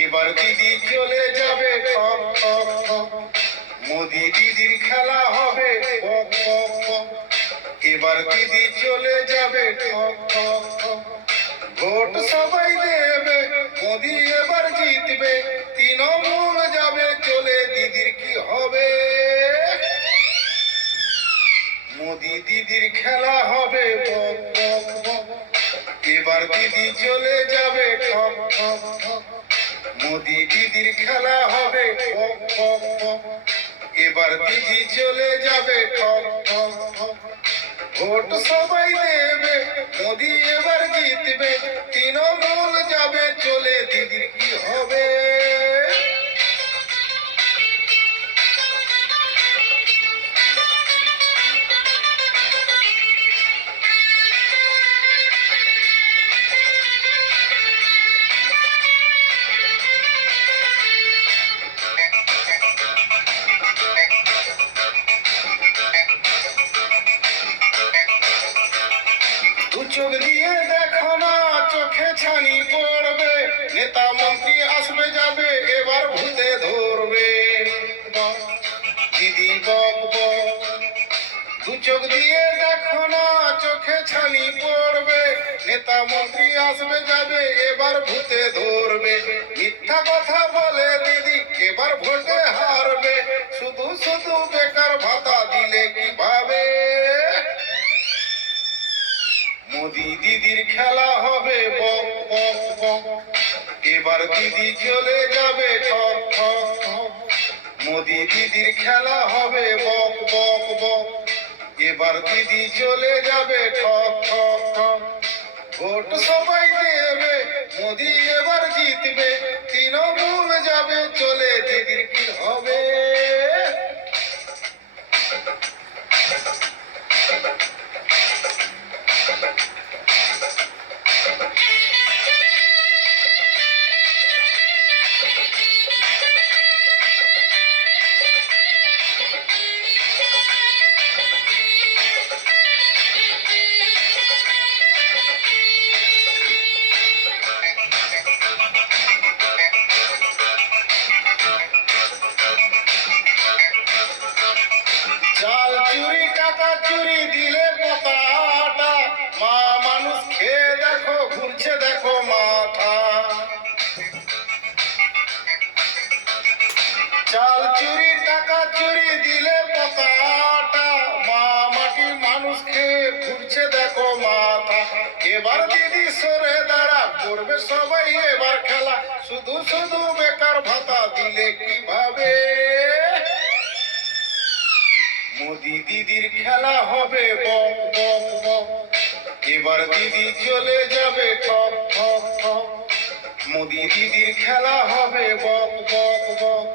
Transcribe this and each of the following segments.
এবার দিদি চলে যাবে ঠক ঠক ঠক, মোদি দিদির খেলা হবে পক পক পক। এবার দিদি চলে যাবে ঠক ঠক ঠক, ভোট সবাই দেবে, মোদি এবার জিতবে, তৃণমূল যাবে চলে, দিদির কি হবে? মোদি দিদির খেলা হবে বক বক বক, এবার দিদি চলে যাবে ঠক ঠক ঠক, মোদি দিদির খেলা হবে বক বক বক, এবার দিদি চলে যাবে ঠক ঠক ঠক, ভোট সবাই দেবে, মোদি এবার জিতবে, তৃণমূল যাবে চলে, দিদির কি হবে? চোখ দিয়ে দেখো না, চোখে ছানি পড়বে, নেতা মন্ত্রী আসবে যাবে, এবার ভূতে ধরবে দিদি বক বক। দু চোখ দিয়ে দেখো না, চোখে ছানি পড়বে, নেতা মন্ত্রী আসবে যাবে, এবার ভূতে ধরবে। মিথ্যা কথা বলে দিদি এবার ভোটে হারবে, শুধু শুধু বেকার ভাতা দিলে কিভাবে? মোদি দিদির খেলা হবে বক বক বক, এবার দিদি চলে যাবে ঠক ঠক ঠক, মোদি দিদির খেলা হবে বক বক বক, এবার দিদি চলে যাবে ঠক ঠক ঠক, ভোট সবাই দেবে, মোদি এবার জিতবে, তৃণমূল যাবে চলে, দিদির কি হবে? চাল চুরি টাকা চুরি দিলে পোকাটা, মা মানুষ খেয়ে দেখো ঘুরছে দেখো মাথা। চাল চুরি টাকা চুরি দিলে পোকাটা, মা মাটি মানুষ খেয়ে ঘুরছে দেখো মাথা। এবার দিদি সরে দাঁড়া, করবে সবাই এবার খেলা, শুধু শুধু বেকার ভাতা দিলে কিভাবে? মোদি দিদির খেলা হবে বক বক বক, এবার দিদি চলে যাবে ঠক ঠক ঠক, মোদি দিদির খেলা হবে বক বক বক,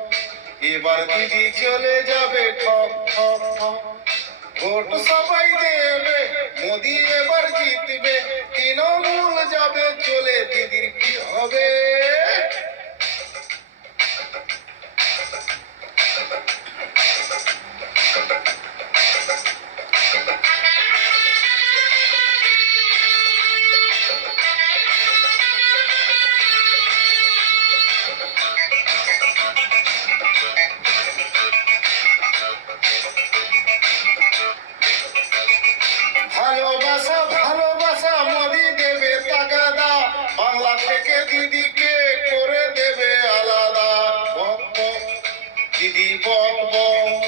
এবার দিদি চলে যাবে ঠক ঠক ঠক, ভোট সবাই দেবে, মোদি এবার জিতবে, তৃণমূল যাবে চলে, দিদির কি হবে? ভালোবাসা ভালোবাসা মোদি দেবে তাগাদা, বাংলা থেকে দিদিকে করে দেবে আলাদা বক বক, দিদি বক বক।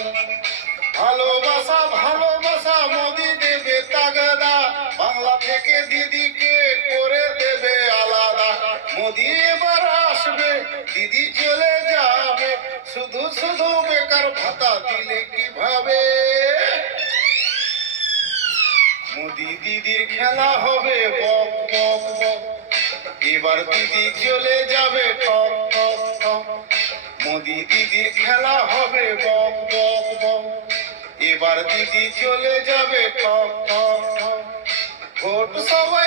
ভালোবাসা ভালোবাসা মোদি দেবে তাগাদা, বাংলা থেকে দিদিকে করে দেবে আলাদা। মোদি এবার আসবে, দিদি চলে যাবে, শুধু শুধু বেকার ভাতা দিলে কিভাবে? মোদি দিদির খেলা হবে বক বক বক, এবার দিদি চলে যাবে ঠক ঠক ঠক, মোদি দিদির খেলা হবে বক বক বক, এবার দিদি চলে যাবে ঠক ঠক ঠক, ভোট সবাই